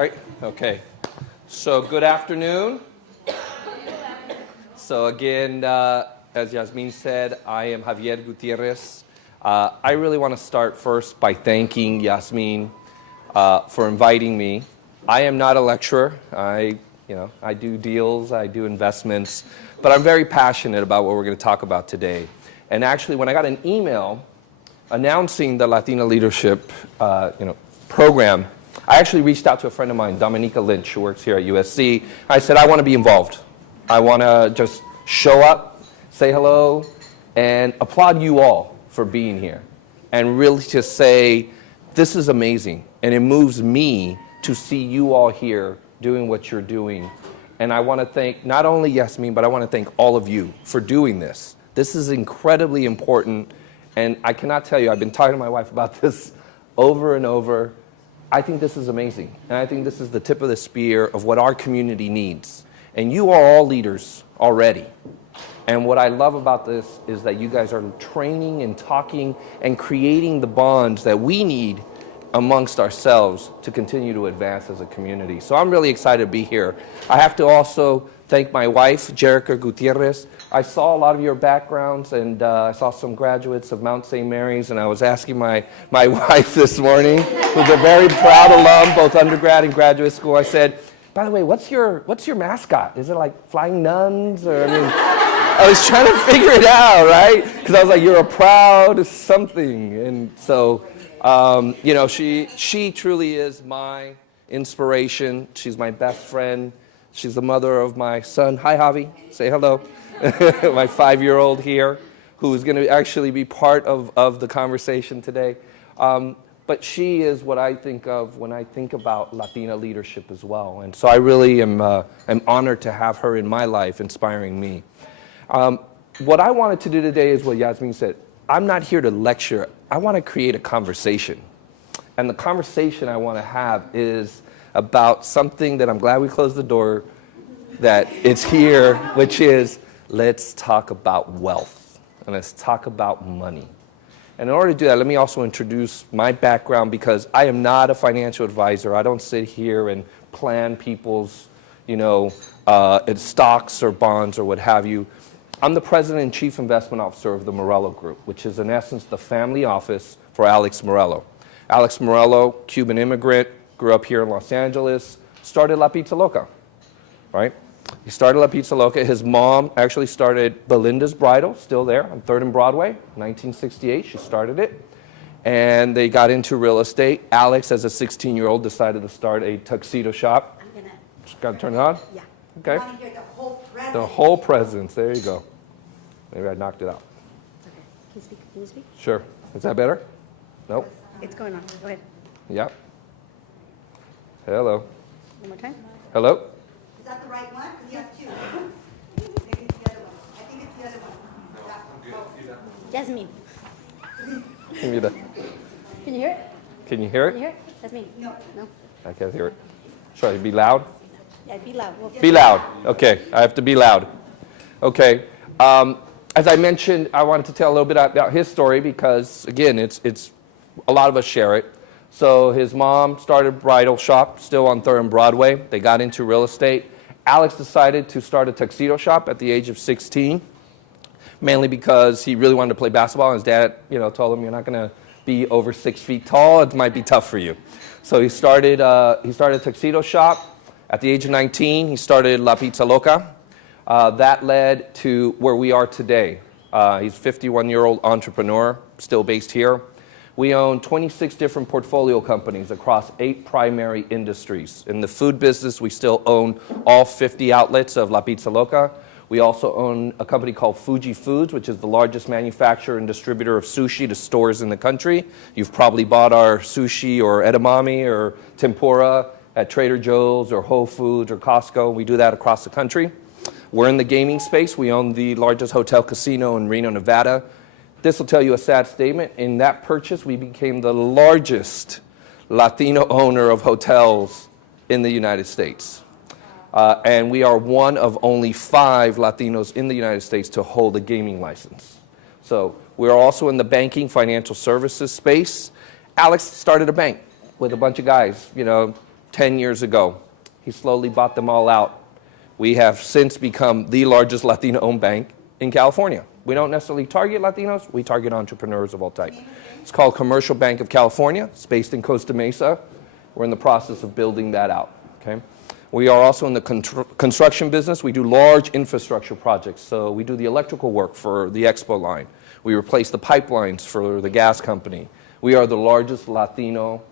All right, okay. So good afternoon. So again, as Yasmin said, I am Xavier Gutierrez. I really want to start first by thanking Yasmin for inviting me. I am not a lecturer. I do deals, I do investments, but I'm very passionate about what we're going to talk about today. And actually, when I got an email announcing the Latina Leadership program, I actually reached out to a friend of mine, Dominica Lynch, who works here at USC. I said, I want to be involved. I want to just show up, say hello, and applaud you all for being here. And really just say, this is amazing. And it moves me to see you all here doing what you're doing. And I want to thank not only Yasmin, but I want to thank all of you for doing this. This is incredibly important. And I cannot tell you, I've been talking to my wife about this over and over. I think this is amazing. And I think this is the tip of the spear of what our community needs. And you are all leaders already. And what I love about this is that you guys are training and talking and creating the bonds that we need amongst ourselves to continue to advance as a community. So I'm really excited to be here. I have to also thank my wife, Gutierrez. I saw a lot of your backgrounds, and I saw some graduates of Mount St. Mary's, and I was asking my wife this morning, who's a very proud alum, both undergrad and graduate school. I said, by the way, what's your mascot? Is it like flying nuns? Or I was trying to figure it out, right? Because I was like, you're a proud something. And so, she truly is my inspiration. She's my best friend. She's the mother of my son. Hi, Javi. Say hello. My 5-year-old here, who is going to actually be part of the conversation today. But she is what I think of when I think about Latina leadership as well. And so I really am honored to have her in my life, inspiring me. What I wanted to do today is what Yasmin said. I'm not here to lecture. I want to create a conversation. And the conversation I want to have is about something that I'm glad we closed the door, that it's here, which is let's talk about wealth and let's talk about money. And in order to do that, let me also introduce my background, because I am not a financial advisor. I don't sit here and plan people's, stocks or bonds or what have you. I'm the president and chief investment officer of the Murelo Group, which is in essence the family office for Alex Murelo. Alex Murelo, Cuban immigrant, grew up here in Los Angeles, started La Pizza Loca, right? He started La Pizza Loca. His mom actually started Belinda's Bridal, still there on 3rd and Broadway, 1968. She started it. And they got into real estate. Alex, as a 16-year-old, decided to start a tuxedo shop. Just got to turn it on? Yeah. Okay. I want to hear the whole presence. The whole presence. There you go. Maybe I knocked it out. Okay. Can you speak? Sure. Is that better? Nope. It's going on. Go ahead. Yep. Hello. One more time. Hello? Is that the right one? Because you have two. I think it's the other one. I think it's the other one. Yasmin. Give me the. Can you hear it? Can you hear it? Can you hear it? Yasmin. No. No. I can't hear it. Should I be loud? Yeah, be loud. Be loud. Okay, I have to be loud. Okay. As I mentioned, I wanted to tell a little bit about his story because, again, it's a lot of us share it. So his mom started a bridal shop, still on 3rd and Broadway. They got into real estate. Alex decided to start a tuxedo shop at the age of 16, mainly because he really wanted to play basketball. And his dad, told him, you're not going to be over 6 feet tall. It might be tough for you. So he started a tuxedo shop. At the age of 19, he started La Pizza Loca. That led to where we are today. He's a 51-year-old entrepreneur, still based here. We own 26 different portfolio companies across 8 primary industries. In the food business, we still own all 50 outlets of La Pizza Loca. We also own a company called Fuji Foods, which is the largest manufacturer and distributor of sushi to stores in the country. You've probably bought our sushi or edamame or tempura at Trader Joe's or Whole Foods or Costco. We do that across the country. We're in the gaming space. We own the largest hotel casino in Reno, Nevada. This will tell you a sad statement. In that purchase, we became the largest Latino owner of hotels in the United States. And we are one of only 5 Latinos in the United States to hold a gaming license. So we're also in the banking financial services space. Alex started a bank with a bunch of guys, 10 years ago. He slowly bought them all out. We have since become the largest Latino-owned bank in California. We don't necessarily target Latinos, we target entrepreneurs of all types. It's called Commercial Bank of California. It's based in Costa Mesa. We're in the process of building that out, okay? We are also in the construction business. We do large infrastructure projects. So we do the electrical work for the Expo line. We replace the pipelines for the gas company. We are the largest Latino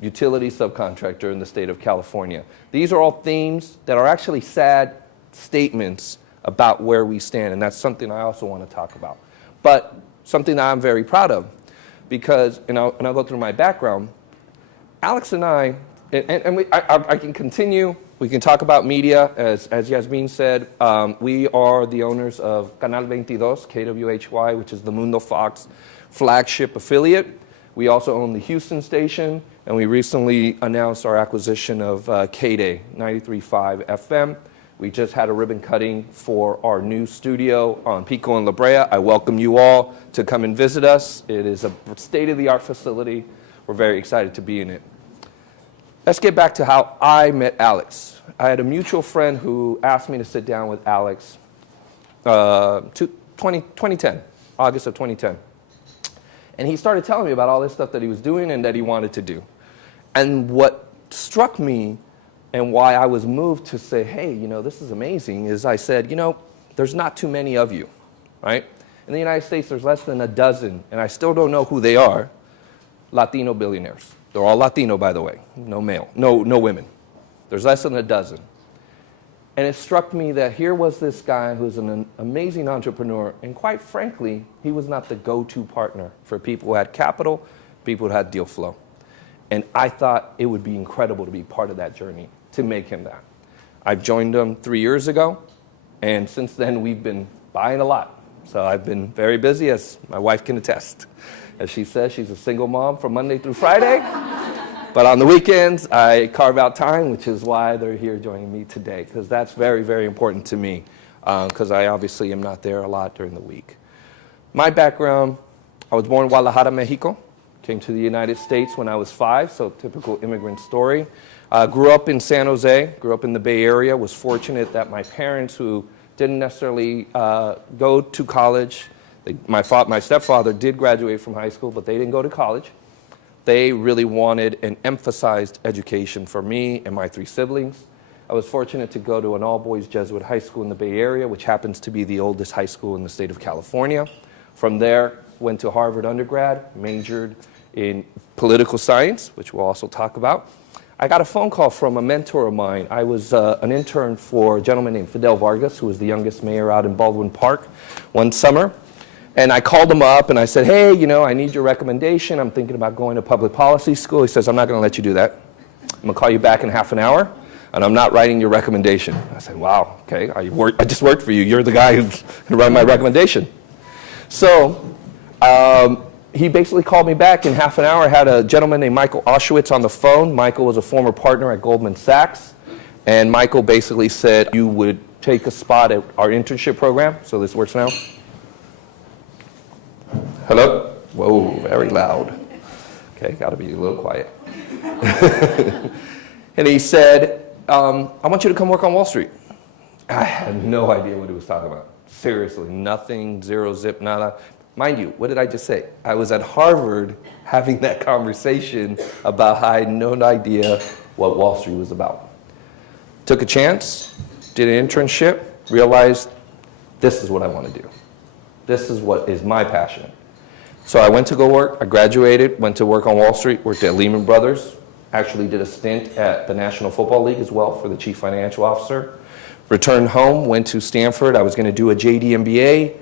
utility subcontractor in the state of California. These are all themes that are actually sad statements about where we stand, and that's something I also want to talk about. But something that I'm very proud of, because, and I'll go through my background, Alex and I can continue, we can talk about media, as Yasmin said, we are the owners of Canal 22, KWHY, which is the Mundo Fox flagship affiliate. We also own the Houston station, and we recently announced our acquisition of K-Day, 93.5 FM. We just had a ribbon cutting for our new studio on Pico and La Brea. I welcome you all to come and visit us. It is a state-of-the-art facility. We're very excited to be in it. Let's get back to how I met Alex. I had a mutual friend who asked me to sit down with Alex 2010, August of 2010. And he started telling me about all this stuff that he was doing and that he wanted to do. And what struck me and why I was moved to say, hey, you know, this is amazing, is I said, you know, there's not too many of you, right? In the United States, there's less than a dozen, and I still don't know who they are, Latino billionaires. They're all Latino, by the way, no male, no women. There's less than a dozen. And it struck me that here was this guy who's an amazing entrepreneur, and quite frankly, he was not the go-to partner for people who had capital, people who had deal flow. And I thought it would be incredible to be part of that journey, to make him that. I've joined him 3 years ago, and since then we've been buying a lot. So I've been very busy, as my wife can attest. As she says, she's a single mom from Monday through Friday. But on the weekends, I carve out time, which is why they're here joining me today, because that's very, very important to me, because I obviously am not there a lot during the week. My background, I was born in Guadalajara, Mexico. Came to the United States when I was 5, so typical immigrant story. Grew up in San Jose, grew up in the Bay Area, was fortunate that my parents, who didn't necessarily go to college, my stepfather did graduate from high school, but they didn't go to college. They really wanted and emphasized education for me and my 3 siblings. I was fortunate to go to an all-boys Jesuit high school in the Bay Area, which happens to be the oldest high school in the state of California. From there, went to Harvard undergrad, majored in political science, which we'll also talk about. I got a phone call from a mentor of mine. I was an intern for a gentleman named Fidel Vargas, who was the youngest mayor out in Baldwin Park one summer. And I called him up and I said, hey, you know, I need your recommendation. I'm thinking about going to public policy school. He says, I'm not going to let you do that. I'm going to call you back in half an hour, and I'm not writing your recommendation. I said, wow, okay, I just worked for you. You're the guy who's going to write my recommendation. So he basically called me back in half an hour. I had a gentleman named Michael Oshowitz on the phone. Michael was a former partner at Goldman Sachs. And Michael basically said you would take a spot at our internship program. So this works now. Hello? Whoa, very loud. Okay, got to be a little quiet. And he said, I want you to come work on Wall Street. I had no idea what he was talking about. Seriously, nothing, zero, zip, nada. Mind you, what did I just say? I was at Harvard having that conversation about how I had no idea what Wall Street was about. Took a chance, did an internship, realized this is what I want to do. This is what is my passion. So I went to go work, I graduated, went to work on Wall Street, worked at Lehman Brothers, actually did a stint at the National Football League as well for the chief financial officer. Returned home, went to Stanford, I was going to do a JD MBA,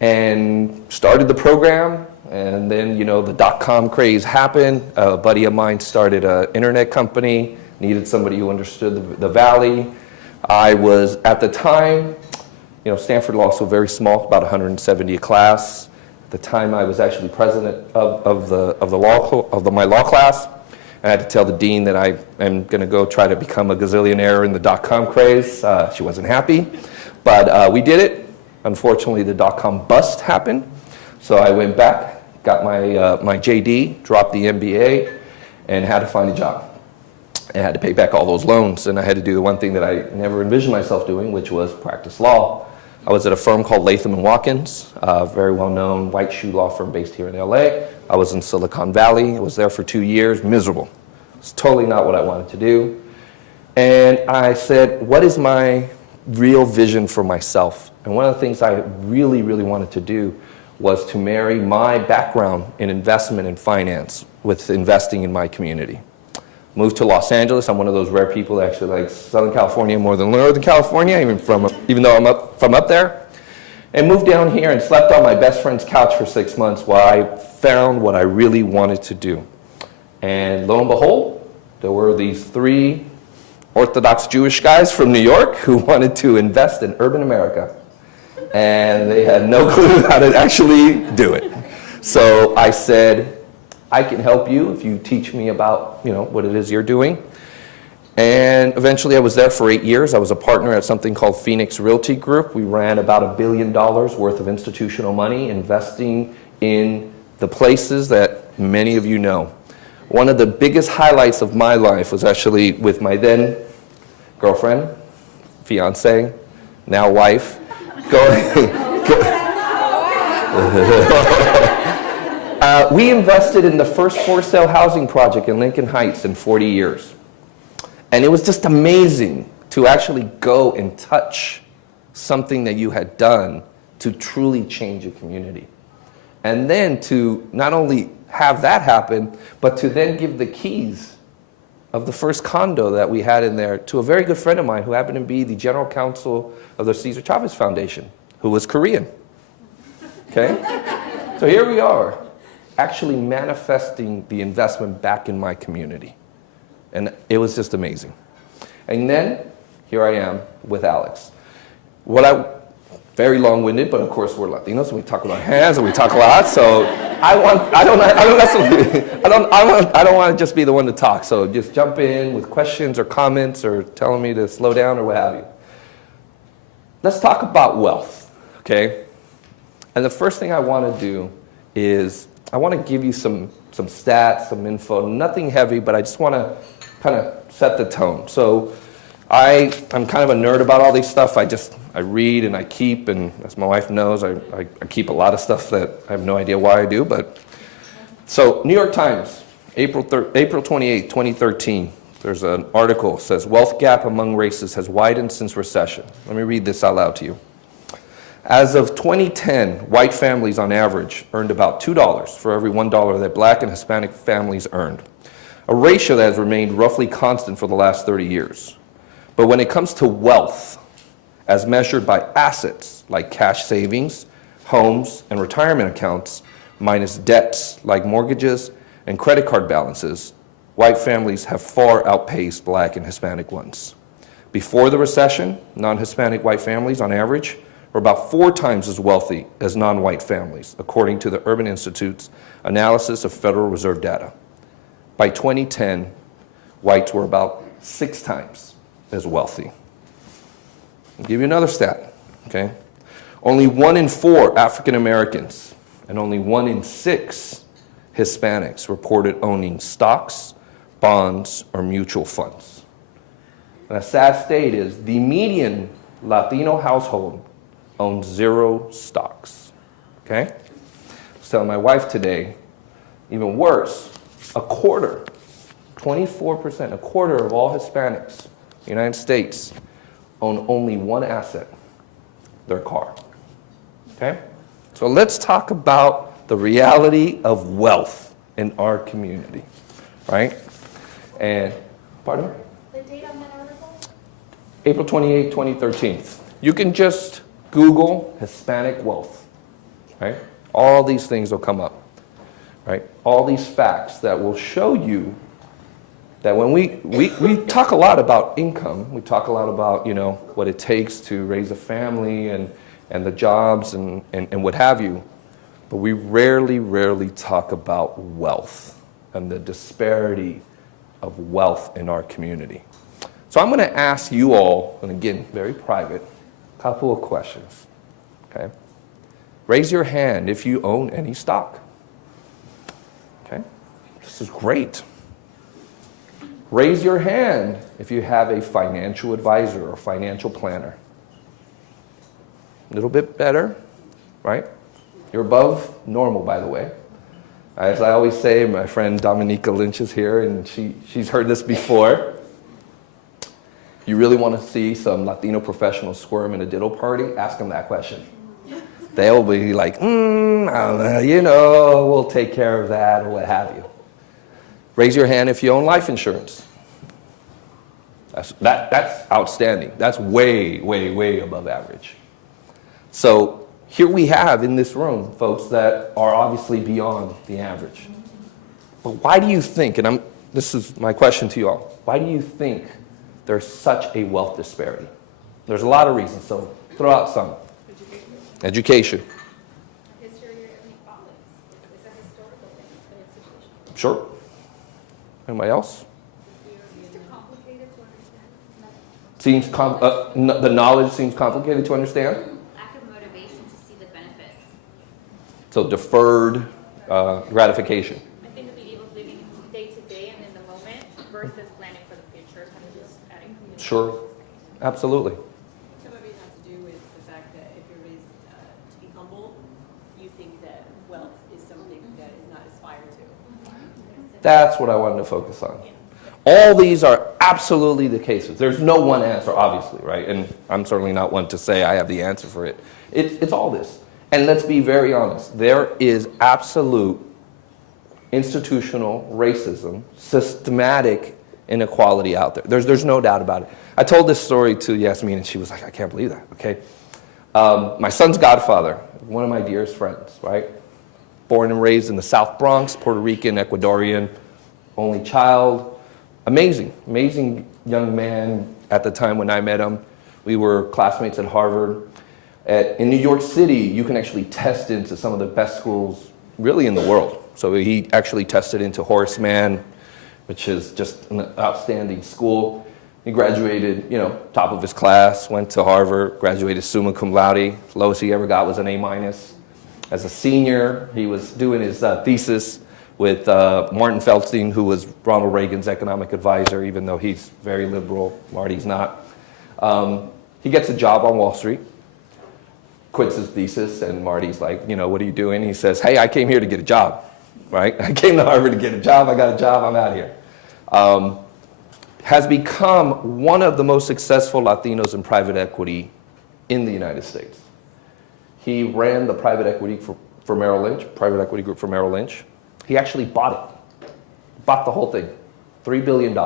and started the program, and then, you know, the dot-com craze happened. A buddy of mine started an internet company, needed somebody who understood the Valley. I was, at the time, you know, Stanford Law was so very small, about 170 a class. At the time, I was actually president of my law class. I had to tell the dean that I am going to go try to become a gazillionaire in the dot-com craze. She wasn't happy, but we did it. Unfortunately, the dot-com bust happened, so I went back, got my JD, dropped the MBA, and had to find a job. I had to pay back all those loans, and I had to do the one thing that I never envisioned myself doing, which was practice law. I was at a firm called Latham & Watkins, a very well-known white shoe law firm based here in LA. I was in Silicon Valley. I was there for 2 years, miserable. It's totally not what I wanted to do. And I said, what is my real vision for myself? And one of the things I really, really wanted to do was to marry my background in investment and finance with investing in my community. Moved to Los Angeles. I'm one of those rare people that actually likes Southern California more than Northern California, even though I'm from up there. And moved down here and slept on my best friend's couch for 6 months while I found what I really wanted to do. And lo and behold, there were these 3 Orthodox Jewish guys from New York who wanted to invest in urban America. And they had no clue how to actually do it. So I said, I can help you if you teach me about, what it is you're doing. And eventually I was there for 8 years. I was a partner at something called Phoenix Realty Group. We ran about $1 billion worth of institutional money investing in the places that many of you know. One of the biggest highlights of my life was actually with my then girlfriend, fiance, now wife, we invested in the first for-sale housing project in Lincoln Heights in 40 years. And it was just amazing to actually go and touch something that you had done to truly change a community. And then to not only have that happen, but to then give the keys of the first condo that we had in there to a very good friend of mine who happened to be the general counsel of the Cesar Chavez Foundation, who was Korean. Okay? So here we are, actually manifesting the investment back in my community. And it was just amazing. And then, here I am with Alex. Very long-winded, but of course we're Latinos and we talk about hands and we talk a lot. So I don't want to just be the one to talk. So just jump in with questions or comments or telling me to slow down or what have you. Let's talk about wealth, okay? And the first thing I want to do is I want to give you some stats, some info, nothing heavy, but I just want to kind of set the tone. So I'm kind of a nerd about all these stuff. I read and I keep, and as my wife knows, I keep a lot of stuff that I have no idea why I do. But so New York Times, April 28, 2013, there's an article that says, wealth gap among races has widened since recession. Let me read this out loud to you. As of 2010, white families on average earned about $2 for every $1 that black and Hispanic families earned, a ratio that has remained roughly constant for the last 30 years. But when it comes to wealth, as measured by assets like cash savings, homes, and retirement accounts, minus debts like mortgages and credit card balances, white families have far outpaced black and Hispanic ones. Before the recession, non-Hispanic white families on average were about 4 times as wealthy as non-white families, according to the Urban Institute's analysis of Federal Reserve data. By 2010, whites were about 6 times as wealthy. I'll give you another stat, okay? Only 1 in 4 African Americans and only 1 in 6 Hispanics reported owning stocks, bonds, or mutual funds. And a sad state is the median Latino household owns 0 stocks, okay? I was telling my wife today, even worse, 24% of all Hispanics in the United States own only 1 asset, their car, okay? So let's talk about the reality of wealth in our community, right? And, pardon? The date on that article? April 28, 2013. You can just Google Hispanic wealth, right? All these things will come up, right? All these facts that will show you that when we talk a lot about income, we talk a lot about, what it takes to raise a family and the jobs and what have you, but we rarely talk about wealth and the disparity of wealth in our community. So I'm going to ask you all, and again, very private, a couple of questions, okay? Raise your hand if you own any stock, okay? This is great. Raise your hand if you have a financial advisor or financial planner. A little bit better, right? You're above normal, by the way. As I always say, my friend Dominica Lynch is here, and she's heard this before. You really want to see some Latino professionals squirm in a diddle party? Ask them that question. They'll be like, I don't know, you know, we'll take care of that, or what have you. Raise your hand if you own life insurance. That's outstanding. That's way, way, way above average. So here we have in this room folks that are obviously beyond the average. But why do you think, and this is my question to you all, why do you think there's such a wealth disparity? There's a lot of reasons, so throw out some. Education. History of inequalities. It's a historical thing. It's an institution. Sure. Anybody else? It's too complicated to understand. The knowledge seems complicated to understand. Lack of motivation to see the benefits. So deferred gratification. I think the able living day to day and in the moment versus planning for the future, kind of just adding community. Sure. Absolutely. Some of it has to do with the fact that if you're raised to be humble, you think that wealth is something that is not aspired to. That's what I wanted to focus on. All these are absolutely the cases. There's no one answer, obviously, right? And I'm certainly not one to say I have the answer for it. It's all this. And let's be very honest. There is absolute institutional racism, systematic inequality out there. There's no doubt about it. I told this story to Yasmin, and she was like, I can't believe that, okay? My son's godfather, one of my dearest friends, right? Born and raised in the South Bronx, Puerto Rican, Ecuadorian, only child. Amazing, amazing young man at the time when I met him. We were classmates at Harvard. In New York City, you can actually test into some of the best schools really in the world. So he actually tested into Horace Mann, which is just an outstanding school. He graduated, top of his class, went to Harvard, graduated summa cum laude. Lowest he ever got was an A-. As a senior, he was doing his thesis with Martin Feldstein, who was Ronald Reagan's economic advisor, even though he's very liberal. Marty's not. He gets a job on Wall Street, quits his thesis, and Marty's like, what are you doing? He says, hey, I came here to get a job, right? I came to Harvard to get a job. I got a job. I'm out here. Has become one of the most successful Latinos in private equity in the United States. He ran the private equity for Merrill Lynch, private equity group for Merrill Lynch. He actually bought it, bought the whole thing, $3 billion.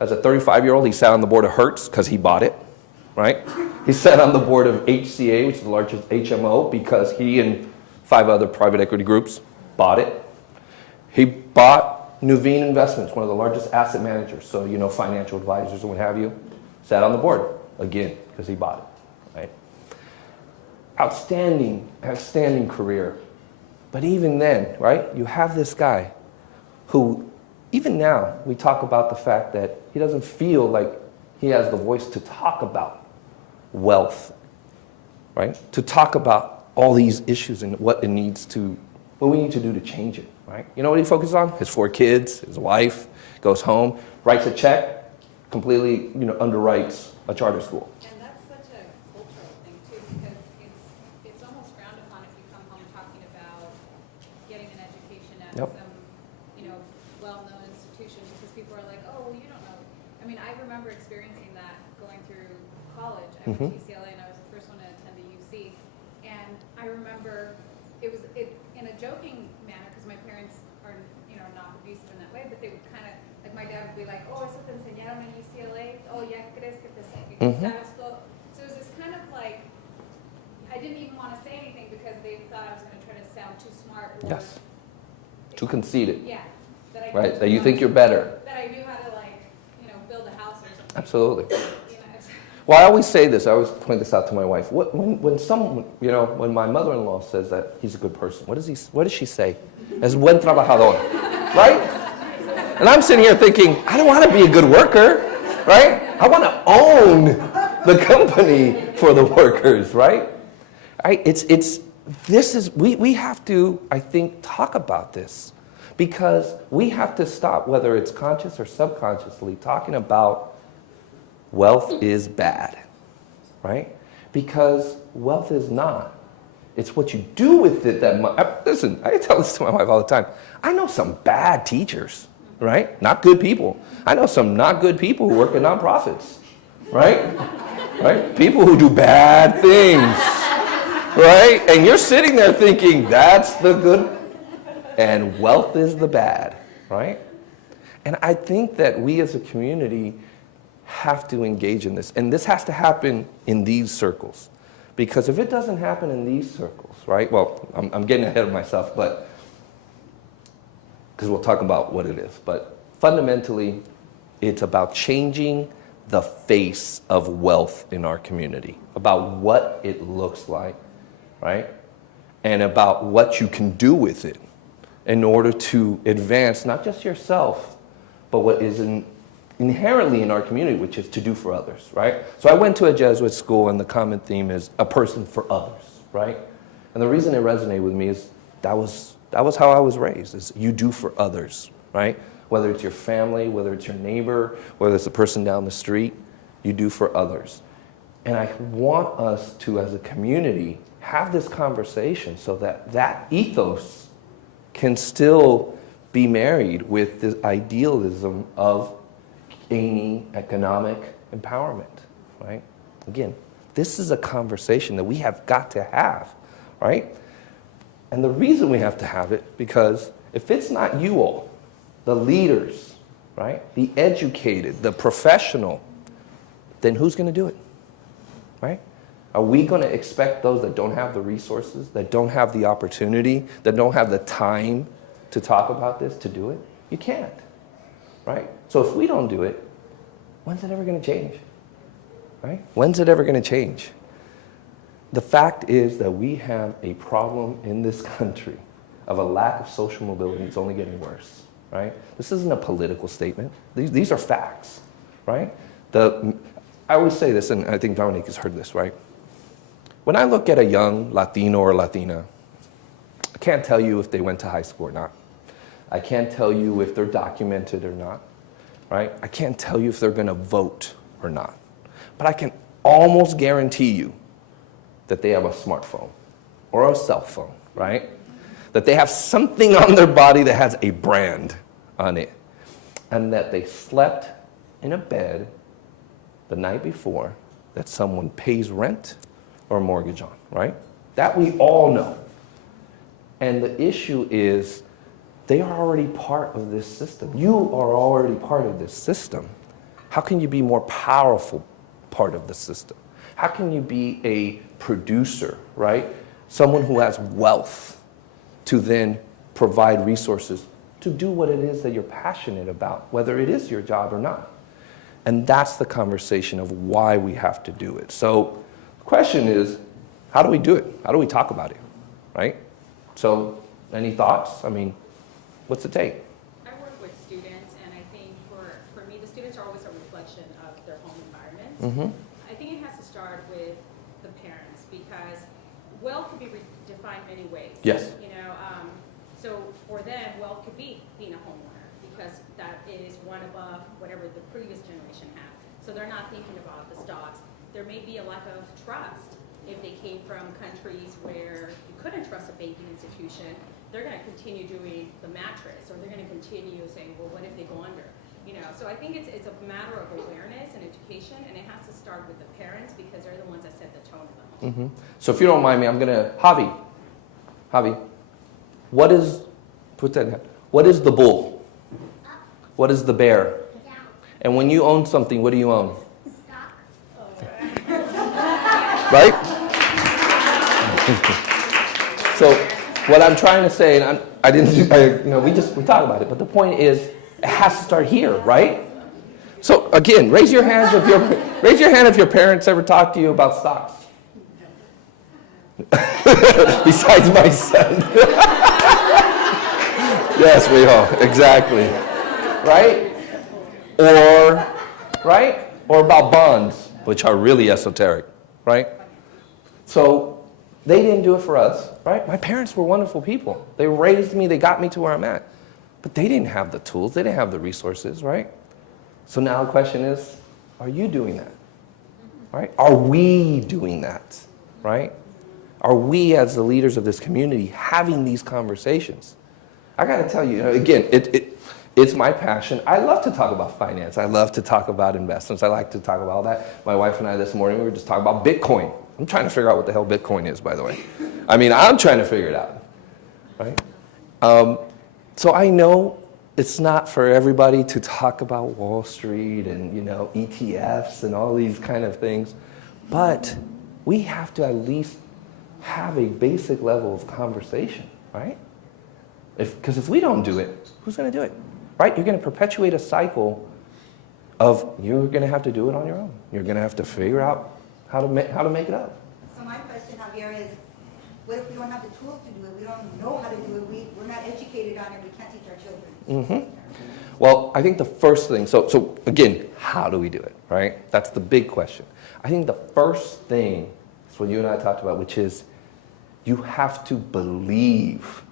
As a 35-year-old, he sat on the board of Hertz because he bought it, right? He sat on the board of HCA, which is the largest HMO, because he and 5 other private equity groups bought it. He bought Nuveen Investments, one of the largest asset managers, so financial advisors and what have you, sat on the board, again, because he bought it, right? Outstanding career. But even then, right, you have this guy who, even now, we talk about the fact that he doesn't feel like he has the voice to talk about wealth, right? To talk about all these issues and what we need to do to change it, right? You know what he focuses on? His 4 kids, his wife, goes home, writes a check, completely, underwrites a charter school. And that's such a cultural thing too, because it's almost frowned upon if you come home talking about getting an education at Yep. some, well-known institution, because people are like, oh, well, you don't know. I mean, I remember experiencing that going through college. I went to UCLA, and I was the first one to attend the UC. And I remember it in a joking manner, because my parents are, not abusive in that way, but they would kind of, like my dad would be like, oh, eso te enseñaron en UCLA? Oh, ya crees que te sabes todo? So it was this kind of like, I didn't even want to say anything because they thought I was going to try to sound too smart. Or, Yes. Too conceited. Yeah. Right, that you think you're better. That I knew how to build a house or something. Absolutely. It's- Well, I always say this. I always point this out to my wife. When someone, when my mother-in-law says that he's a good person, what does she say? Es buen trabajador, right? And I'm sitting here thinking, I don't want to be a good worker, right? I want to own the company for the workers, right? We have to, I think, talk about this. Because we have to stop, whether it's conscious or subconsciously, talking about wealth is bad, right? Because wealth is not. It's what you do with it that listen, I tell this to my wife all the time. I know some bad teachers, right? Not good people. I know some not good people who work in nonprofits, right? Right? People who do bad things, right? And you're sitting there thinking, that's the good, and wealth is the bad, right? And I think that we as a community have to engage in this. And this has to happen in these circles. Because if it doesn't happen in these circles, right? Well, I'm getting ahead of myself, but because we'll talk about what it is. But fundamentally, it's about changing the face of wealth in our community, about what it looks like, right? And about what you can do with it in order to advance not just yourself, but what is inherently in our community, which is to do for others, right? So I went to a Jesuit school, and the common theme is a person for others, right? And the reason it resonated with me is that was how I was raised, is you do for others, right? Whether it's your family, whether it's your neighbor, whether it's the person down the street, you do for others. And I want us to, as a community, have this conversation so that that ethos can still be married with the idealism of gaining economic empowerment, right? Again, this is a conversation that we have got to have, right? And the reason we have to have it, because if it's not you all, the leaders, right? The educated, the professional, then who's going to do it, right? Are we going to expect those that don't have the resources, that don't have the opportunity, that don't have the time to talk about this, to do it? You can't, right? So if we don't do it, when's it ever going to change, right? When's it ever going to change? The fact is that we have a problem in this country of a lack of social mobility. It's only getting worse, right? This isn't a political statement. These are facts, right? I always say this, and I think Dominique has heard this, right? When I look at a young Latino or Latina, I can't tell you if they went to high school or not. I can't tell you if they're documented or not, right? I can't tell you if they're going to vote or not. But I can almost guarantee you that they have a smartphone or a cell phone, right? That they have something on their body that has a brand on it, and that they slept in a bed the night before that someone pays rent or mortgage on, right? That we all know. And the issue is they are already part of this system. You are already part of this system. How can you be more powerful part of the system? How can you be a producer, right? Someone who has wealth to then provide resources to do what it is that you're passionate about, whether it is your job or not. And that's the conversation of why we have to do it. So the question is, how do we do it? How do we talk about it, right? So any thoughts? I mean, what's it take? I work with students, and I think for me, the students are always a reflection of their home environment. Mm-hmm. I think it has to start with the parents, because wealth can be defined many ways. Yes. So for them, wealth could be being a homeowner, because that is one above whatever the previous generation had. So they're not thinking about the stocks. There may be a lack of trust if they came from countries where you couldn't trust a banking institution. They're going to continue doing the mattress, or they're going to continue saying, well, what if they go under? So I think it's a matter of awareness and education, and it has to start with the parents, because they're the ones that set the tone of the home. Mm-hmm. So if you don't mind me, I'm going to, Javi, what is the bull? What is the bear? And when you own something, what do you own? Right? So what I'm trying to say, and we talk about it, but the point is, it has to start here, right? So again, raise your hand if your parents ever talk to you about stocks. Besides my son. Yes, we all, exactly. Right? Or about bonds, which are really esoteric, right? So they didn't do it for us, right? My parents were wonderful people. They raised me, they got me to where I'm at. But they didn't have the tools, they didn't have the resources, right? So now the question is, are you doing that? Right? Are we doing that? Right? Are we, as the leaders of this community, having these conversations? I got to tell you, again, it's my passion. I love to talk about finance. I love to talk about investments. I like to talk about all that. My wife and I this morning, we were just talking about Bitcoin. I'm trying to figure out what the hell Bitcoin is, by the way. I mean, I'm trying to figure it out, right? So I know it's not for everybody to talk about Wall Street and, ETFs and all these kind of things, but we have to at least have a basic level of conversation, right? Because if we don't do it, who's going to do it, right? You're going to perpetuate a cycle of you're going to have to do it on your own. You're going to have to figure out how to make it up. So my question, Javier, is what if we don't have the tools to do it? We don't know how to do it. We're not educated on it. We can't teach our children. Well, I think the first thing, so again, how do we do it, right? That's the big question. I think the first thing is what you and I talked about, which is you have to believe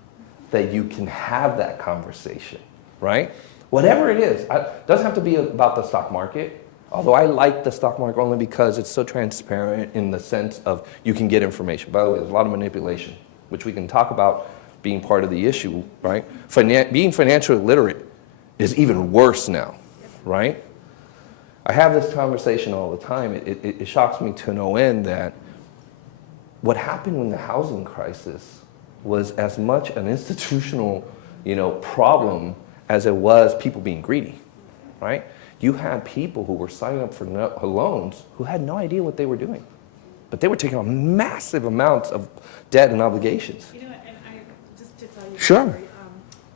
that you can have that conversation, right? Whatever it is. It doesn't have to be about the stock market, although I like the stock market only because it's so transparent in the sense of you can get information. By the way, there's a lot of manipulation, which we can talk about being part of the issue, right? Being financially literate is even worse now, right? I have this conversation all the time. It shocks me to no end that what happened in the housing crisis was as much an institutional, problem as it was people being greedy, right? You had people who were signing up for loans who had no idea what they were doing, but they were taking on massive amounts of debt and obligations. And just to tell you, Sure. the story,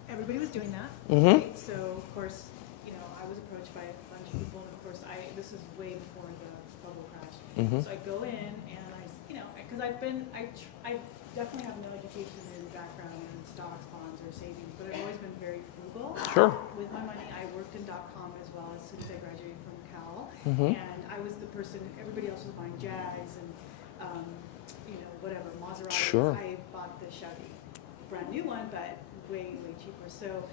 everybody was doing that. Mm-hmm. Right? So of course, I was approached by a bunch of people, and of course, this is way before the bubble crash. Mhm. So I go in and because I definitely have no education in background in stocks, bonds, or savings, but I've always been very frugal. Sure. With my money, I worked in .com as well as soon as I graduated from Cal, Mhm. and I was the person. Everybody else was buying Jags and whatever Maseratis. Sure. I bought the Chevy, brand new one, but way cheaper. So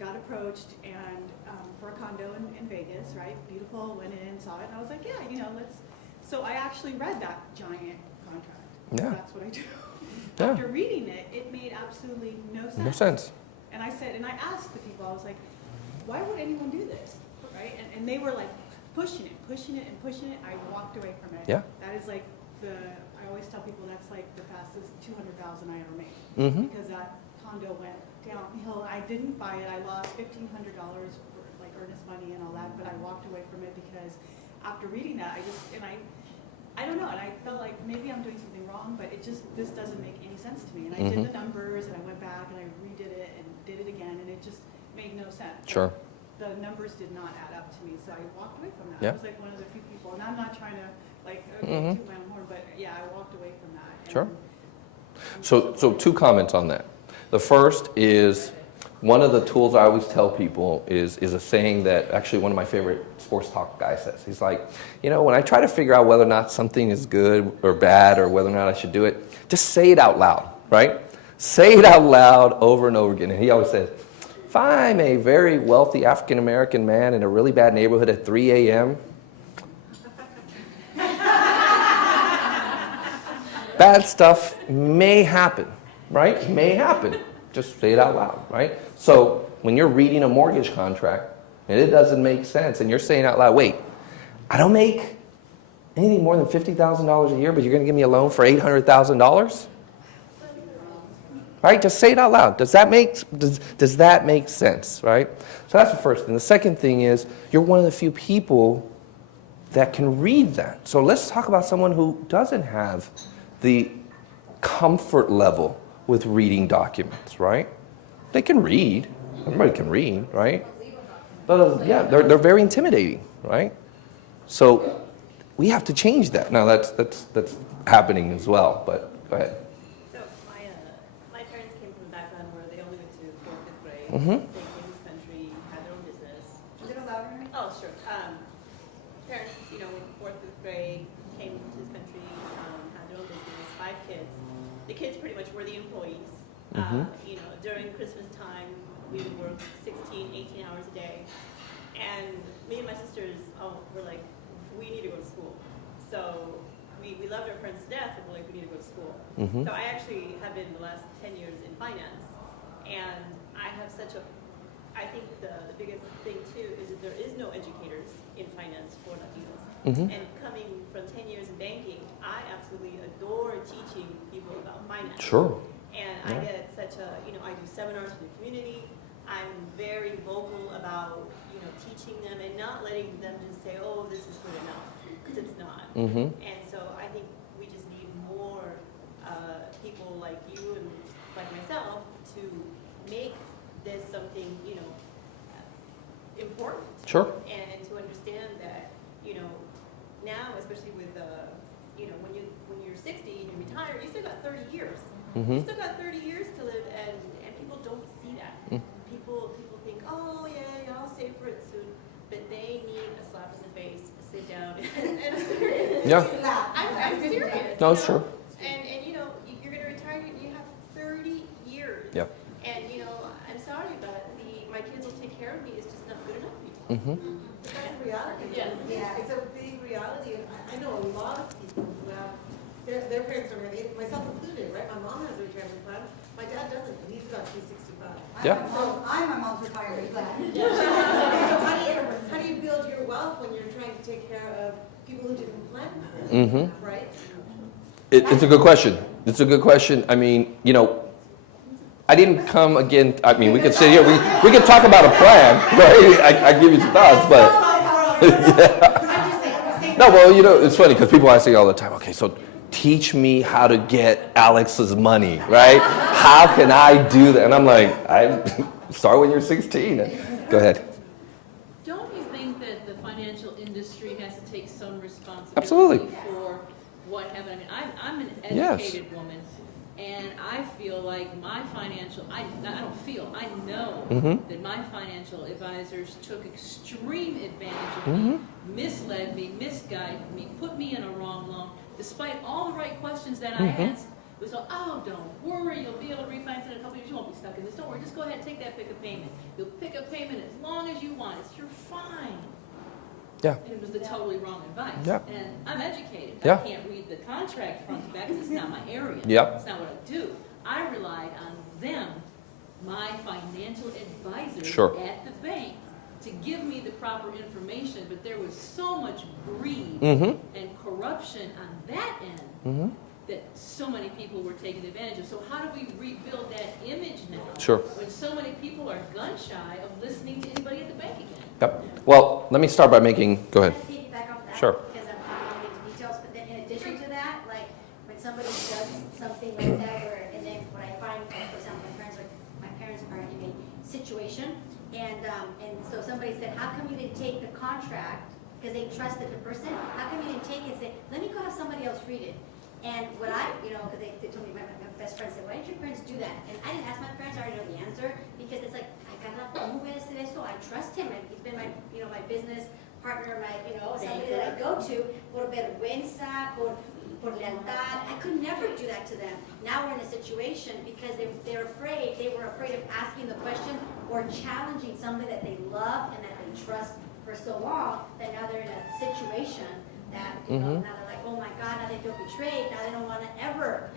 got approached and for a condo in Vegas, right? Beautiful. Went in, saw it, and I was like, yeah, let's. So I actually read that giant contract. Yeah. That's what I do. Yeah. After reading it, it made absolutely no sense. No sense. And I asked the people, I was like, why would anyone do this, right? And they were like pushing it. I walked away from it. Yeah. That is like I always tell people that's like the fastest $200,000 I ever made. Mhm. Because that condo went downhill. I didn't buy it. I lost $1,500 for like earnest money and all that, but I walked away from it because after reading that, I don't know, and I felt like maybe I'm doing something wrong, but this doesn't make any sense to me. And I did the numbers, and I went back, and I redid it, and did it again, and it just made no sense. Sure. The numbers did not add up to me, so I walked away from that. Yeah. I was like one of the few people, and I'm not trying to, Mhm. toot my own horn, but yeah, I walked away from that. And Sure. I'm So two comments on that. The first is one of the tools I always tell people is a saying that actually one of my favorite sports talk guys says. He's like, when I try to figure out whether or not something is good or bad or whether or not I should do it, just say it out loud, right? Say it out loud over and over again. And he always says, if I'm a very wealthy African-American man in a really bad neighborhood at 3 a.m., bad stuff may happen, right? May happen. Just say it out loud, right? So when you're reading a mortgage contract and it doesn't make sense and you're saying out loud, wait, I don't make anything more than $50,000 a year, but you're going to give me a loan for $800,000? Right? Just say it out loud. Does that make sense, right? So that's the first thing. The second thing is you're one of the few people that can read that. So let's talk about someone who doesn't have the comfort level with reading documents, right? They can read. Everybody can read, right? But yeah, they're very intimidating, right? So we have to change that. Now that's happening as well. But go ahead. So my parents came from a background where they only went to 4th, 5th grade. Mhm. They came to this country, had their own business. A little louder. Oh, sure. Parents, went 4th, 5th grade, came to this country, had their own business, 5 kids. The kids pretty much were the employees. You know, during Christmas time, we would work 16, 18 hours a day. And me and my sisters were like, we need to go to school. So we loved our parents to death, but we're like, we need to go to school. Mhm. So I actually have been the last 10 years in finance. And I have I think the biggest thing too is that there is no educators in finance for Latinos. Mhm. And coming from 10 years in banking, I absolutely adore teaching people about finance. Sure. And I get such I do seminars for the community. I'm very vocal about, teaching them and not letting them just say, oh, this is good enough, because it's not. Mhm. And so I think we just need more people like you and like myself to make this something, important. Sure. And to understand that, now, especially with, when you're 60 and you retire, you still got 30 years. Mhm. You still got 30 years to live, and people don't see that. People think, oh yeah, I'll save for it soon, but they need a slap in the face to sit down and Yeah. I'm serious. No, it's true. And you're gonna retire, you have 30 years. Yep. And I'm sorry, but my kids will take care of me. It's just not good enough for you. Mhm. That's a reality. Yeah. It's a big reality. And I know a lot of people who have, their parents are ready, myself included, right? My mom has a retirement plan. My dad doesn't. He's got 365. Yeah. I'm my mom's retirement plan. So how do you build your wealth when you're trying to take care of people who didn't plan for it, Mhm. right? It's a good question. It's a good question. I mean, I didn't come again. I mean, we could sit here. We could talk about a plan, right? I give you some thoughts, but no. Well, it's funny because people ask me all the time. Okay, so teach me how to get Alex's money, right? How can I do that? And I'm like, start when you're 16. Go ahead. Don't you think that the financial industry has to take some responsibility Absolutely. for what happened? I mean, I'm an Yes. educated woman, and I feel like my financial, I know Mhm. that my financial advisors took extreme advantage of me, misled me, misguided me, put me in a wrong loan, despite all the right questions that I asked. It was, oh, don't worry, you'll be able to refinance in a couple years, you won't be stuck in this, don't worry, just go ahead and take that pick a payment. You'll pick a payment as long as you want, you're fine. Yeah. And it was the totally wrong advice. Yeah. And I'm educated. Yeah. I can't read the contract front to back because it's not my area. Yep. It's not what I do. I relied on them, my financial advisors Sure. at the bank, to give me the proper information, but there was so much greed Mhm. and corruption on that end Mhm. that so many people were taken advantage of. So how do we rebuild that image now? Sure. When so many people are gun shy of listening to anybody at the bank again? Yep. Well, let me start by making. Go ahead. Can I piggyback off that? Sure. Because I'm not going into details, but then in addition to that, like, when somebody does something like that, and then what I find, for example, my parents are in a situation, and so somebody said, how come you didn't take the contract, because they trusted the person, how come you didn't take it and say, let me go have somebody else read it? And what because they told me, my best friend said, why did your parents do that? And I didn't ask my parents, I already know the answer, because it's like, ¿cómo voy a hacer esto? I trust him, and he's been my, my business partner, somebody that I go to, por vergüenza, por lealtad. I could never do that to them. Now we're in a situation because they were afraid of asking the question or challenging somebody that they love and that they trust for so long, that now they're in a situation that, now they're like, oh my God, now they feel betrayed, now they don't want to ever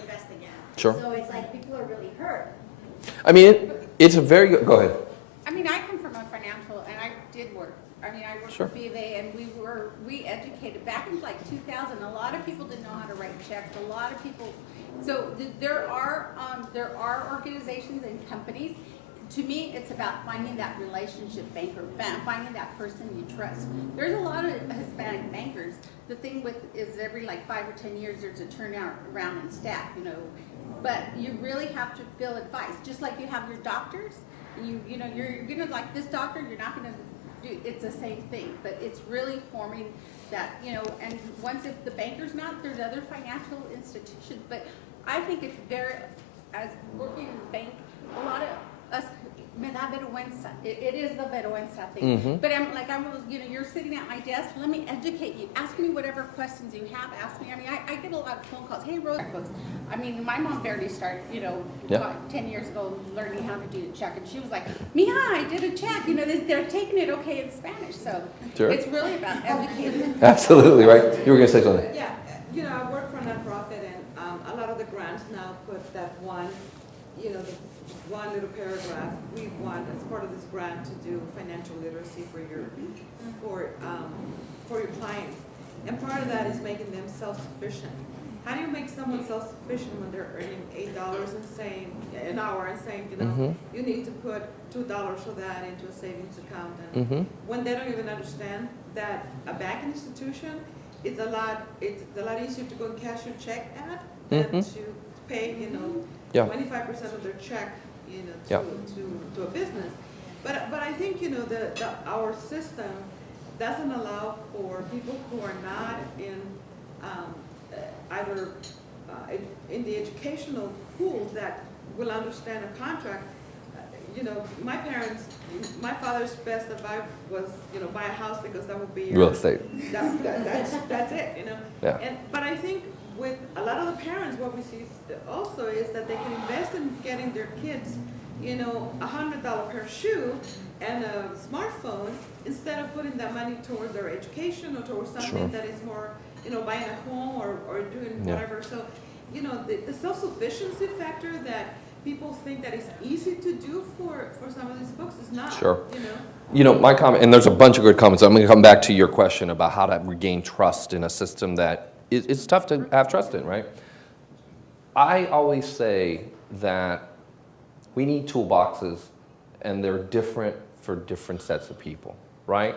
invest again. Sure. So it's like people are really hurt. I mean, it's a very good. Go ahead. I mean, I come from a financial, and I did work. I mean, I worked Sure. for B of A, and we educated back in like 2000. A lot of people didn't know how to write checks. A lot of people. So there are organizations and companies. To me, it's about finding that relationship banker, finding that person you trust. There's a lot of Hispanic bankers. The thing is every like 5 or 10 years, there's a turnout around in staff, But you really have to fill advice, just like you have your doctors. You're gonna like this doctor. You're not gonna do. It's the same thing, but it's really forming that And once if the banker's not, there's other financial institutions. But I think it's very, as working in the bank, a lot of us Me da vergüenza. It is the vergüenza thing. But I'm like, you're sitting at my desk. Let me educate you. Ask me whatever questions you have. Ask me. I mean, I get a lot of phone calls. Hey, Rose books. I mean, my mom barely started, about 10 years ago learning how to do the check. And she was like, Mia, I did a check. They're taking it okay in Spanish. So Sure. it's really about educating. Absolutely, right? You were going to say something. Yeah, I work for a nonprofit, and a lot of the grants now put that one, the one little paragraph, we want as part of this grant to do financial literacy for your client. And part of that is making them self-sufficient. How do you make someone self-sufficient when they're earning $8 an hour and saying, you need to put $2 of that into a savings account, and when they don't even understand that a banking institution, it's a lot easier to go and cash your check at than to pay 25% of their check to a business. But I think our system doesn't allow for people who are not in either in the educational pool that will understand a contract. My father's best advice was, buy a house because that would be your Real estate. That's it, Yeah. But I think with a lot of the parents, what we see also is that they can invest in getting their kids, $100 pair of shoe and a smartphone instead of putting that money towards their education or towards something that is more, buying a home or doing whatever. So, the self-sufficiency factor that people think that it's easy to do for some of these folks is not. Sure. My comment, and there's a bunch of good comments. I'm going to come back to your question about how to regain trust in a system that it's tough to have trust in, right? I always say that we need toolboxes, and they're different for different sets of people, right?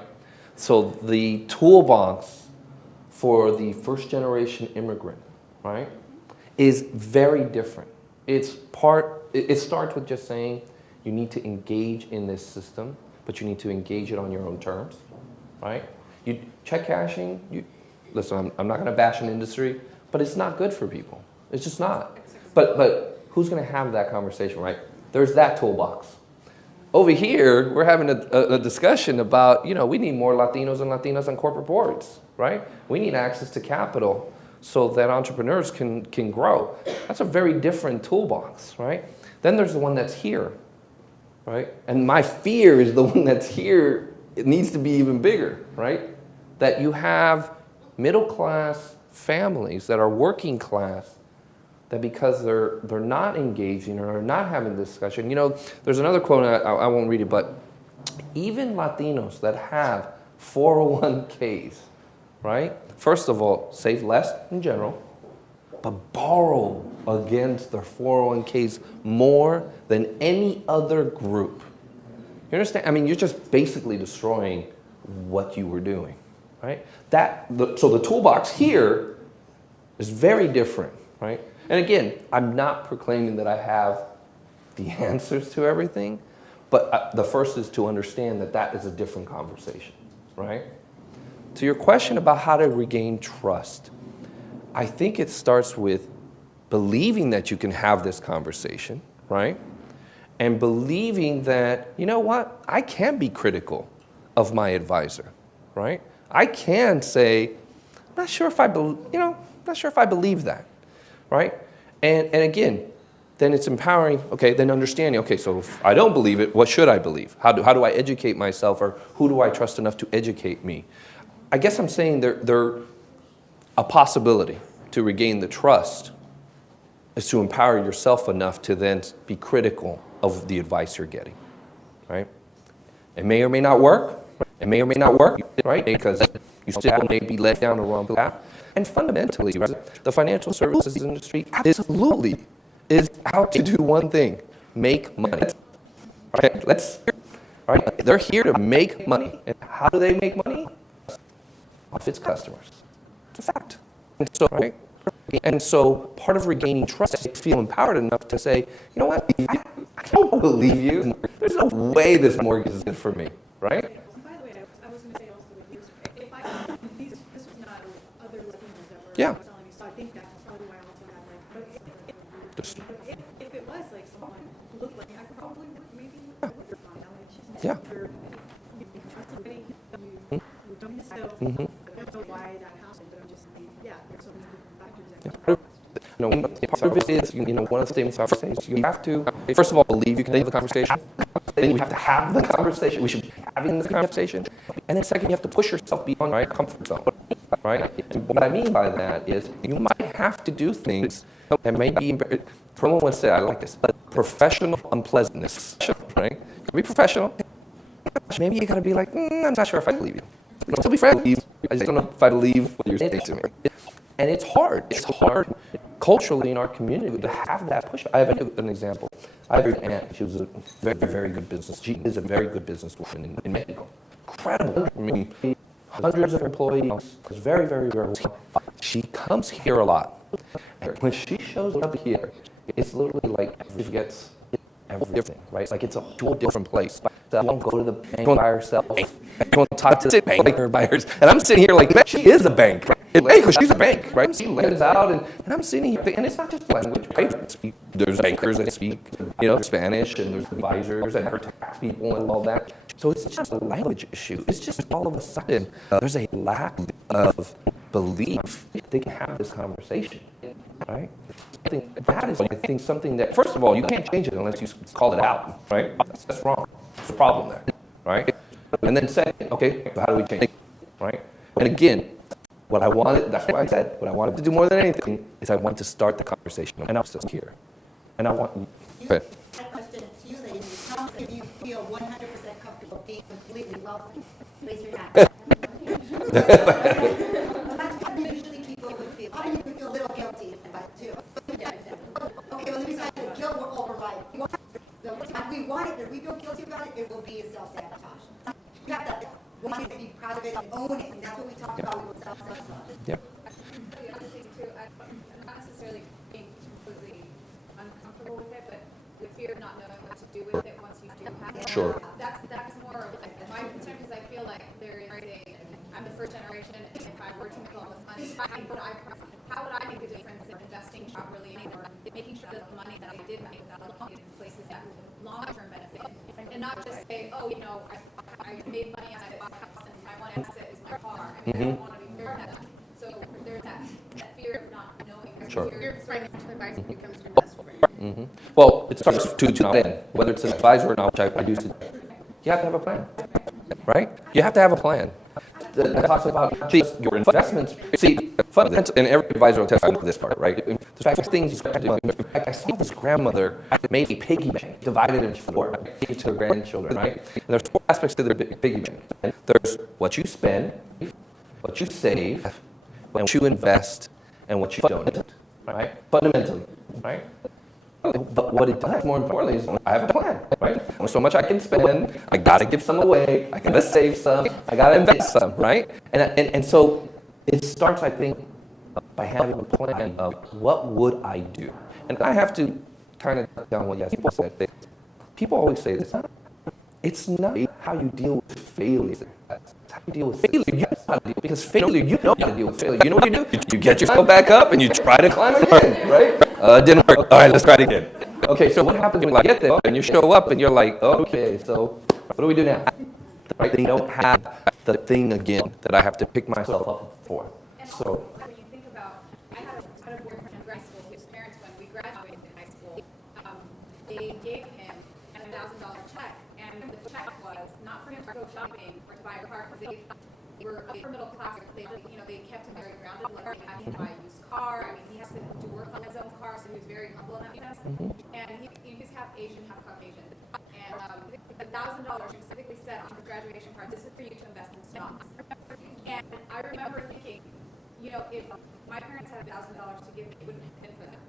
So the toolbox for the first generation immigrant, right, is very different. It starts with just saying you need to engage in this system, but you need to engage it on your own terms, right? Check cashing, listen, I'm not going to bash an industry, but it's not good for people. It's just not. But who's going to have that conversation, right? There's that toolbox. Over here, we're having a discussion about, we need more Latinos and Latinas on corporate boards, right? We need access to capital so that entrepreneurs can grow. That's a very different toolbox, right? Then there's the one that's here, right? And my fear is the one that's here, it needs to be even bigger, right? That you have middle-class families that are working class, that because they're not engaging or are not having this discussion. There's another quote, I won't read it, but even Latinos that have 401ks, right? First of all, save less in general, but borrow against their 401ks more than any other group. You understand? I mean, you're just basically destroying what you were doing, right? So the toolbox here is very different, right? And again, I'm not proclaiming that I have the answers to everything, but the first is to understand that is a different conversation, right? To your question about how to regain trust, I think it starts with believing that you can have this conversation, right? And believing that, I can be critical of my advisor, right? I can say, not sure if I believe that, right? And again, then it's empowering, okay, then understanding, okay, so if I don't believe it, what should I believe? How do I educate myself, or who do I trust enough to educate me? I guess I'm saying they're a possibility to regain the trust is to empower yourself enough to then be critical of the advice you're getting, right? It may or may not work. It may or may not work, right? Because you still may be led down the wrong path. And fundamentally, the financial services industry absolutely is out to do one thing: make money. Right? They're here to make money. And how do they make money? Off its customers. It's a fact. And so part of regaining trust is to feel empowered enough to say, you know what, I don't believe you. There's no way this mortgage is good for me, right? By the way, I was going to say also with yours, this was not other Latinos that were Yeah. selling me, so I think that's probably why I also had but if it was like someone who looked like me, I probably would maybe. Mhm. I don't know why that happened, but I'm just saying, yeah, there's so many different factors that You know, part of it is, you know, one of the statements I would say is you have to, first of all, believe you can have the conversation. Then we have to have the conversation. We should be having the conversation. And then second, you have to push yourself beyond your comfort zone, right? And what I mean by that is you might have to do things that may be, someone would say, I like this, professional unpleasantness, right? You can be professional. Maybe you gotta be like, I'm not sure if I believe you. I'll still be friendly. I just don't know if I believe what you're saying to me. And it's hard. It's hard culturally in our community to have that push. I have an example. I have an aunt. She was a very, very good business. She is a very good businesswoman in Mexico. Incredible. I mean, hundreds of employees. It's very, very, very well. She comes here a lot. And when she shows up here, it's literally like she forgets everything, right? Like it's a whole different place. So I won't go to the bank by herself. I won't talk to the banker by herself. And I'm sitting here like, man, she is a bank, right? Because she's a bank, right? She lands out, and I'm sitting here, and it's not just language, right? There's bankers that speak, you know, Spanish, and there's advisors and her tax people and all that. So it's just a language issue. It's just all of a sudden there's a lack of belief that they can have this conversation, right? I think that is, I think, something that, first of all, you can't change it unless you call it out, right? That's wrong. There's a problem there, right? And then second, okay, so how do we change it, right? And again, what I wanted, that's why I said, what I wanted to do more than anything is I want to start the conversation, and I'm still here. And I want, My question to you, ladies, how do you feel 100% comfortable being completely wealthy? Raise your hand. That's how usually people would feel. How do you feel a little guilty about it too? Okay, well, let me say the guilt will override. If we want it, if we feel guilty about it, it will be a self-sabotage. You have to want to be proud of it and own it, and that's what we talked about with self-sabotage. yeah. The other thing too, I'm not necessarily being completely uncomfortable with it, but with fear of not knowing what to do with it once you do have it. Sure. That's more of like my concern, because I feel like there is I'm the first generation, and if I were to make all this money, how would I make a difference in investing properly or making sure that the money that I did make was allocated in places that would long-term benefit, and not just say, oh, you know, I made money on a house and my one asset is my car. I mean, I don't want to be fair to that. So there's that fear of not knowing. Sure. Your financial advisor becomes your best friend. Well, it starts to that end, whether it's an advisor or not, which I do. You have to have a plan, right? You have to have a plan. That talks about your investments. See, fundamental, and every advisor will testify to this part, right? There's 5 things you have to do. In fact, I saw this grandmother made a piggy bank, divided into 4, gave it to her grandchildren, right? And there's 4 aspects to the piggy bank. There's what you spend, what you save, what you invest, and what you donate, right? Fundamentally, right? But what it does, more importantly, is I have a plan, right? So much I can spend, I gotta give some away, I gotta save some, I gotta invest some, right? And so it starts, I think, by having a plan of what would I do? And I have to kind of touch down what Yasmin said. People always say this, it's not how you deal with failure. It's how you deal with failure. You know how to deal, because failure, you know how to deal with failure. You know what you do? You get yourself back up and you try to climb again, right? Didn't work. All right, let's try it again. Okay, so what happens when you get there and you show up and you're like, okay, so what do we do now? Right? They don't have the thing again that I have to pick myself up for. And So, also, when you think about, I had a boyfriend in grad school whose parents, when we graduated in high school, they gave him a $1,000 check, and the check was not for him to go shopping or to buy a car, because they were upper middle class. They kept him very grounded, like they had him buy a used car. I mean, he has to do work on his own car, so he was very humble in that sense. And he's half Asian, half Caucasian. And $1,000 specifically said on his graduation card, this is for you to invest in stocks. And I remember thinking, you know, if my parents had $1,000 to give me, it wouldn't have been for that.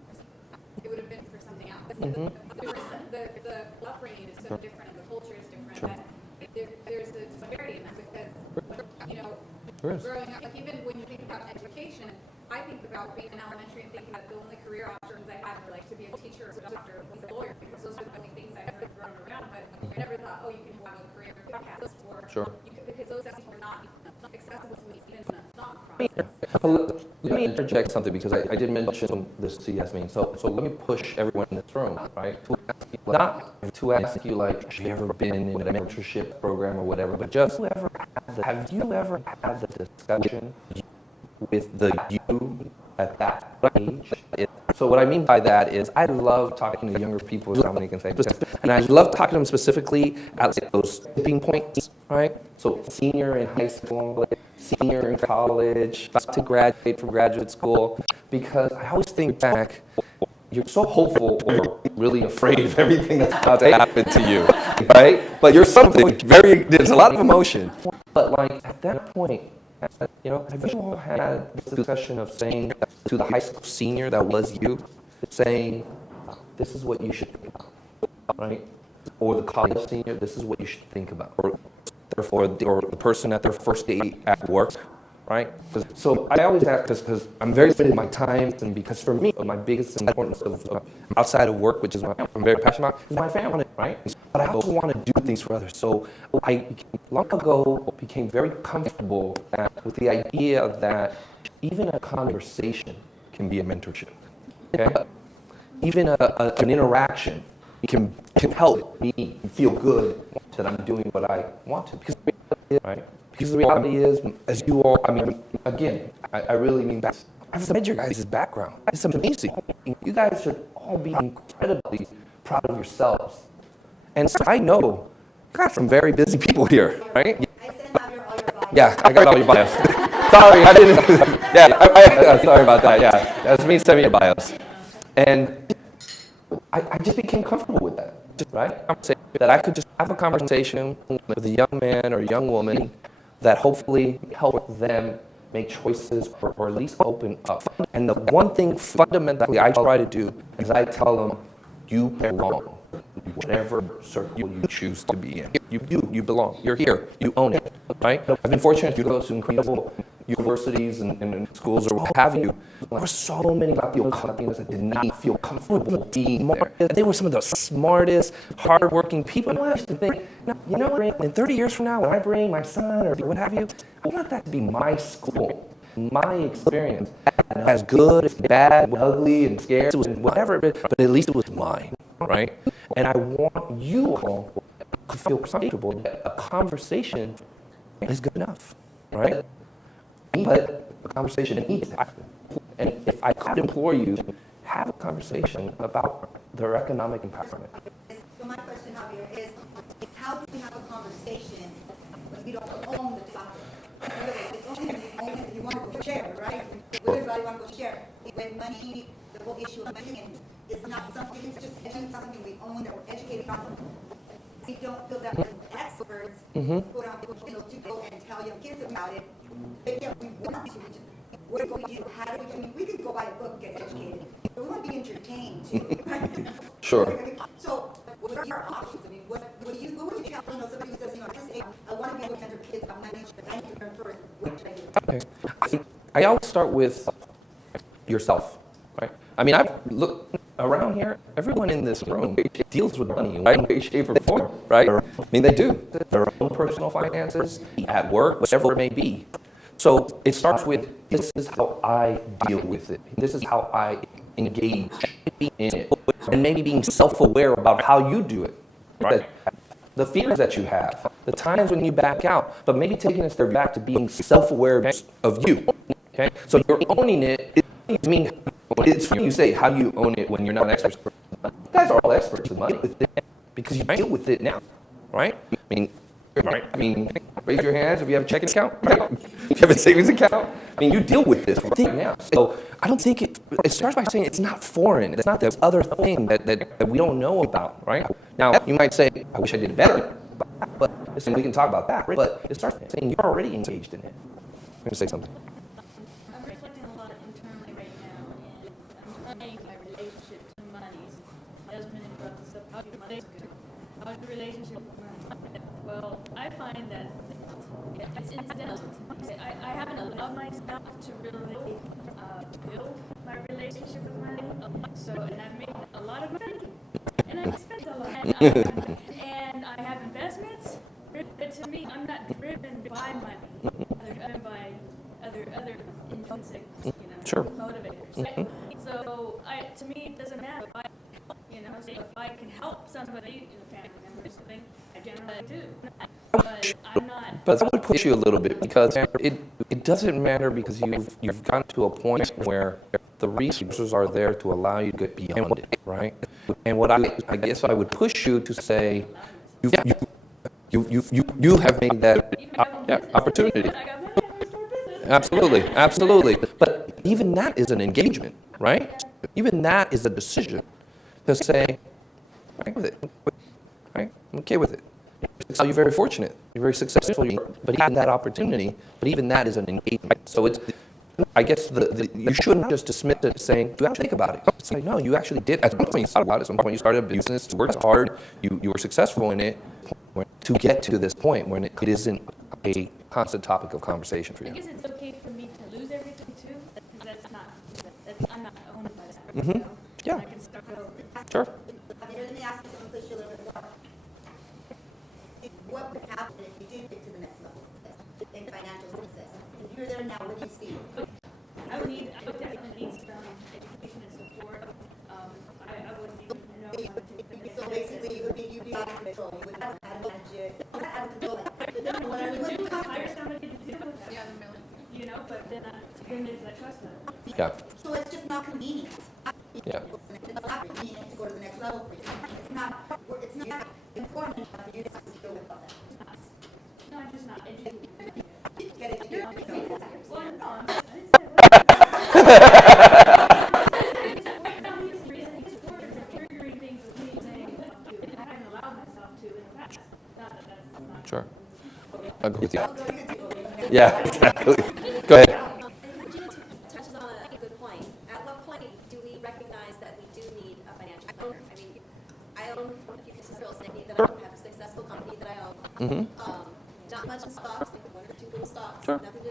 It would have been for something else. The upbringing is so different, and the culture is different. That there's a disparity in that, because, you know, growing up, like even when you think about education, I think about being in elementary and thinking that the only career options I had were like to be a teacher or a doctor or a lawyer, because those are the only things I heard thrown around. But I never thought, oh, you can have a career in podcast, or because those things were not accessible to me even in a thought process. Let me interject something, because I did mention this to Yasmin. So let me push everyone in this room, right? To ask you, not to ask you like, have you ever been in a mentorship program or whatever, but just have you ever had the discussion with the you at that age? So what I mean by that is I love talking to younger people, as Dominic can say, and I love talking to them specifically at like those tipping points, right? So senior in high school, senior in college, about to graduate from graduate school, because I always think back, you're so hopeful or really afraid of everything that's about to happen to you, right? But you're something there's a lot of emotion. But like at that point, you know, have you all had this discussion of saying to the high school senior that was you, saying, this is what you should think about, right? Or the college senior, this is what you should think about, or the person at their first day at work, right? So I always ask because I'm very limited in my time, and because for me, my biggest importance of outside of work, which is what I'm very passionate about, is my family, right? But I also want to do things for others. So I, long ago, became very comfortable with the idea that even a conversation can be a mentorship, okay? Even an interaction can help me feel good that I'm doing what I want to, right? Because the reality is, as you all, I mean, again, I really mean that. I've read your guys' background. It's amazing. You guys should all be incredibly proud of yourselves. And so I know you got some very busy people here, right? I sent out all your bios. Yeah, I got all your bios. Sorry, I didn't. Yeah, sorry about that. Yeah, that's me sending me your bios. And I just became comfortable with that, right? That I could just have a conversation with a young man or a young woman that hopefully help them make choices or at least open up. And the one thing fundamentally I try to do is I tell them, you belong. Whatever circle you choose to be in. You belong. You're here. You own it, right? I've been fortunate to go to incredible universities and schools or what have you. There were so many Latinos that did not feel comfortable being smart. They were some of the smartest, hardworking people. And I used to think, you know what, in 30 years from now, when I bring my son or what have you, I want that to be my school, my experience. As good, as bad, ugly, and scared, whatever it is, but at least it was mine, right? And I want you all to feel comfortable that a conversation is good enough, right? But a conversation needs to happen. And if I could implore you, have a conversation about their economic empowerment. So my question, Javier, is how do we have a conversation when we don't own the topic? In other words, it's only when you own it that you want to go share, right? Everybody want to go share. When money, the whole issue of money is not something, it's just something we own, that we're educated on. We don't feel that we're experts, quote unquote, to go and tell young kids about it. But yeah, we want to. What do we do? How do we? I mean, we can go buy a book, get educated, but we want to be entertained too. Sure. So, what are your options? I mean, what would you tell somebody who says, I want to be able to mentor kids, I'm not interested, I need to learn first. What should I do? Okay. I always start with yourself, right? I mean, I look around here, everyone in this room deals with money in one way, shape, or form, right? I mean, they do. Their own personal finances, at work, whatever it may be. So it starts with, this is how I deal with it. This is how I engage in it. And maybe being self-aware about how you do it, right? The fears that you have, the times when you back out, but maybe taking a step back to being self-aware of you, okay? So you're owning it. I mean, it's funny you say, how do you own it when you're not an expert? You guys are all experts in money because you deal with it now, right? I mean, raise your hands if you have a checking account, right? If you have a savings account. I mean, you deal with this right now. So I don't think it starts by saying it's not foreign. It's not this other thing that we don't know about, right? Now, you might say, I wish I did it better, but listen, we can talk about that. But it starts by saying you're already engaged in it. I'm going to say something. I'm reflecting a lot internally right now, and I'm trying my relationship to money. Yasmin brought this up. How's your relationship with money? Well, I find that it's incidental. I haven't allowed myself to really build my relationship with money. So, and I've made a lot of money, and I've spent a lot. And I have investments, but to me, I'm not driven by money. I'm driven by other intrinsic, Sure. motivators. So, to me, it doesn't matter. you know, so if I can help somebody, a family member or something, I generally do. But I'm not, But that would push you a little bit because it doesn't matter because you've gotten to a point where the resources are there to allow you to get beyond it, right? And what I guess I would push you to say, you have made that opportunity. I got money, I start business. Absolutely, absolutely. But even that is an engagement, right? Even that is a decision to say, I'm okay with it, right? I'm okay with it. So you're very fortunate. You're very successful. But even that opportunity, but even that is an engagement. So it's, I guess you shouldn't just dismiss it saying, you have to think about it. It's like, no, you actually did. At some point you thought about it. At some point you started a business, you worked hard, you were successful in it to get to this point when it isn't a constant topic of conversation for I you. guess it's okay for me to lose everything too, because I'm not owned by that. Mhm. You know? Yeah. I can start over. Sure. Javier, let me ask you something, push you a little bit more. What would happen if you did get to the next level in financial success? If you're there now, what do you see? I would definitely need some education and support. I wouldn't even know how to take the next So step. basically, you'd be out of control, you would not manage it, not out of control. I would hire somebody to deal with that. Yeah, the million. You know, but then there's that trust level. Yeah. So it's just not convenient. Yeah. It's not convenient to go to the next level for you. It's not important enough for you to deal with all that. No, I'm just not educated. Get it, you're- Well, no, I didn't say triggering things with me saying that I'm doing. I haven't allowed myself to in the past. Not that that's not. Sure. I agree with you. Yeah, exactly. Go ahead. Jim touches on a good point. At what point do we recognize that we do need a financial owner? I own a few pieces of real estate that I own, have a successful company that I own. Not much in stocks, like one or two little stocks, Sure. nothing to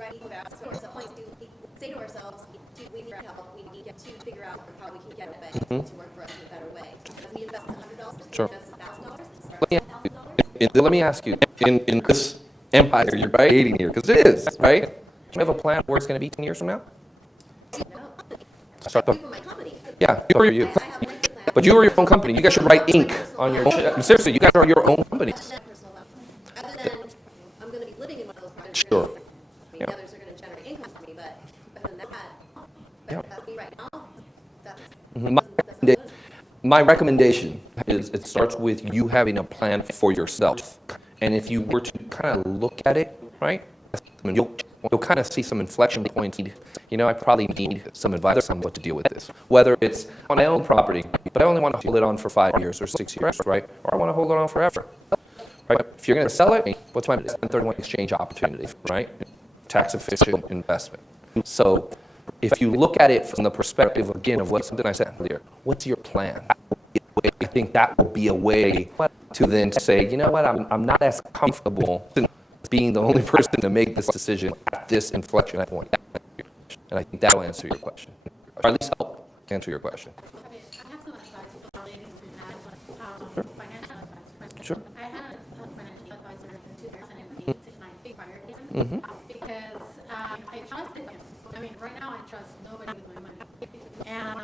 write home about. So at what point do we say to ourselves, do we need help? We need to figure out how we can get it back to work for us in a better way. Does we invest $100? Sure. Invest $1,000? Let me, let me ask you, in this empire you're creating here, because it is, right? Do you have a plan where it's going to be 10 years from now? No. Start For the, my company. yeah, good for you. I have my plan. But you are your own company. You guys should write ink on your, seriously, you guys are your own companies. Not personal level. Other than, I'm gonna be living in one of those projects. Sure. The others are gonna generate income for me, but other than that, Yeah. that's me right now, that's. My recommendation is it starts with you having a plan for yourself. And if you were to kind of look at it, right, I mean, you'll kind of see some inflection points. You know, I probably need some advice on what to deal with this. Whether it's on my own property, but I only want to hold it on for 5 years or 6 years, right? Or I want to hold it on forever. Right? If you're going to sell it, what's my 1031 exchange opportunity, right? Tax efficient investment. So if you look at it from the perspective, again, of what something I said earlier, what's your plan? I think that will be a way to then say, you know what, I'm not as comfortable being the only person to make this decision at this inflection point. And I think that will answer your question, or at least help answer your question. I mean, I have some advice for relating to that, financial advice. Sure. I had a financial advisor in 2008 in my big fire because I trusted him. I mean, right now I trust nobody with my money. And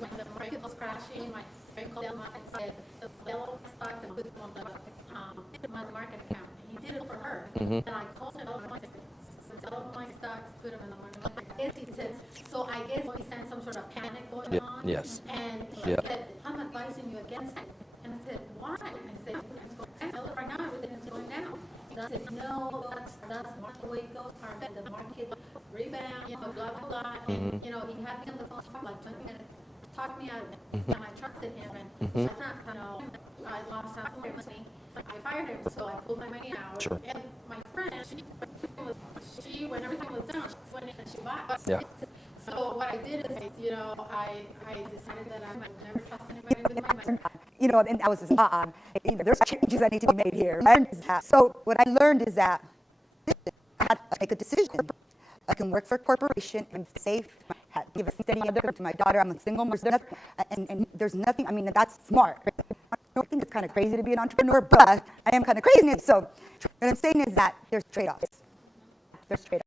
when the market was crashing, my friend called him up and said, sell stock and put them on the money market account. He did it for her. And I called him up and I said, sell my stocks, put them in the money market account. He said, so I guess he sent some sort of panic going on. Yes. And he Yeah. said, I'm advising you against it. And I said, why? And I said, it's going down. Right now, everything is going down. And I said, no, that's not the way it goes. The market rebound, blah, blah, blah. And, he had me on the phone for like 20 minutes, talked me out of it. And I trusted him. And I lost half of my money. I fired him, so I pulled my money out. Sure. And my friend, she when everything was done, she went in and she bought. Yeah. So what I did is, I decided that I would never trust anybody with my money. And that was his there's changes that need to be made here. So what I learned is that I had to make a decision. I can work for a corporation and save, give a steady income to my daughter. I'm a single mother, and there's nothing. I mean, that's smart. I think it's kind of crazy to be an entrepreneur, but I am kind of crazy. So what I'm saying is that there's trade-offs. There's trade-offs.